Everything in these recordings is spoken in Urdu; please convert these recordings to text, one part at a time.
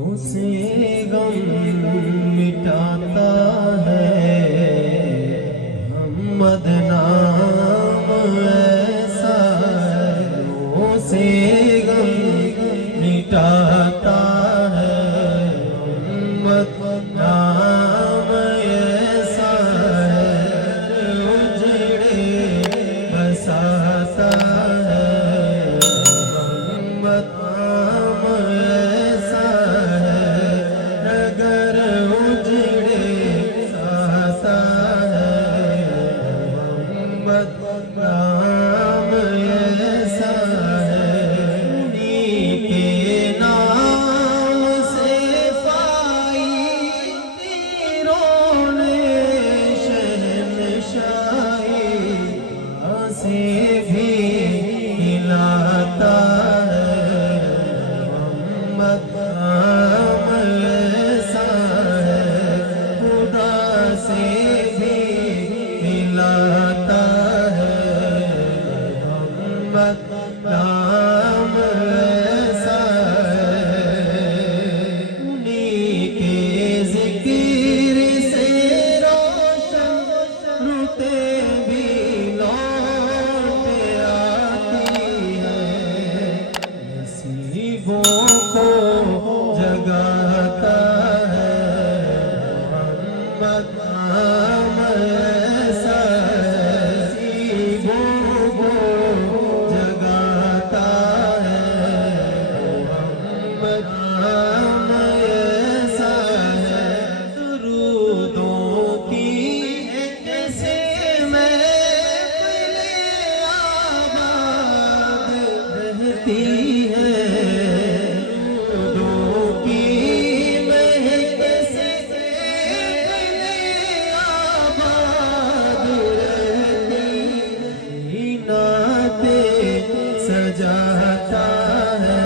اسے غم مٹاتا ہے محمد نام ایسا ہے، اسے غم مٹاتا ہے محمد نام ایسا ہے، اجڑے بساتا ہے محمد نام ایسا ہے، اگر اجڑے بساتا ہے محمد نام ایسا ہے، انہی کے نام سے پائی تیروں نے شہنشاہی، سے بھی ہلاتا ہے محمد نام ایسا ہے، خدا سے بھی ہلاتا ہے محمد نام ایسا ہے، انہی کے ذکر سے روشن روتے بھی لوٹ آتی ہے، نصیبوں کو جگاتا ہے محمد نام ایسا ہے، نصیبوں کو جگاتا ہے محمد نام ایسا ہے، درودوں کی جیسے محفل آباد رہتی ہے، درودوں کی مہک سے محفل آباد رہتی ہے، نعتیں سجاتا ہے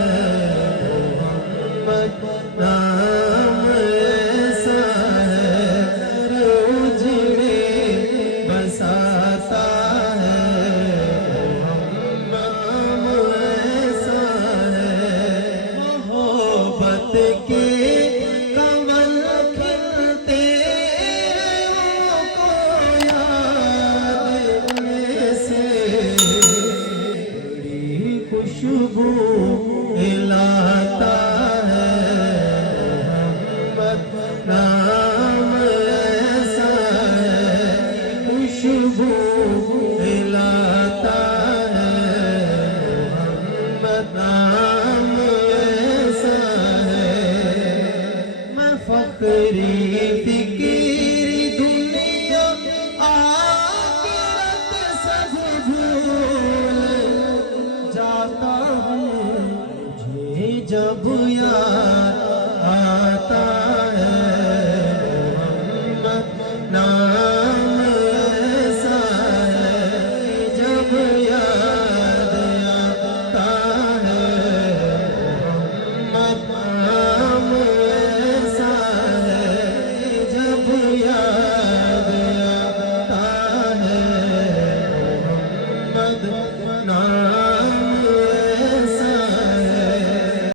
محمد نام ایسا ہے، اجڑے بساتا ہے محمد نام ایسا ہے، محبت کے کمل کھلتے ان کو یاد سے بڑی خوشبو لاتا ہے محمد نام ایسا ہے، خوشبو لاتا ہے محمد نام ایسا ہے، میں فقری فکری دنیا آخرت سب بھول جاتا ہوں، مجھے جب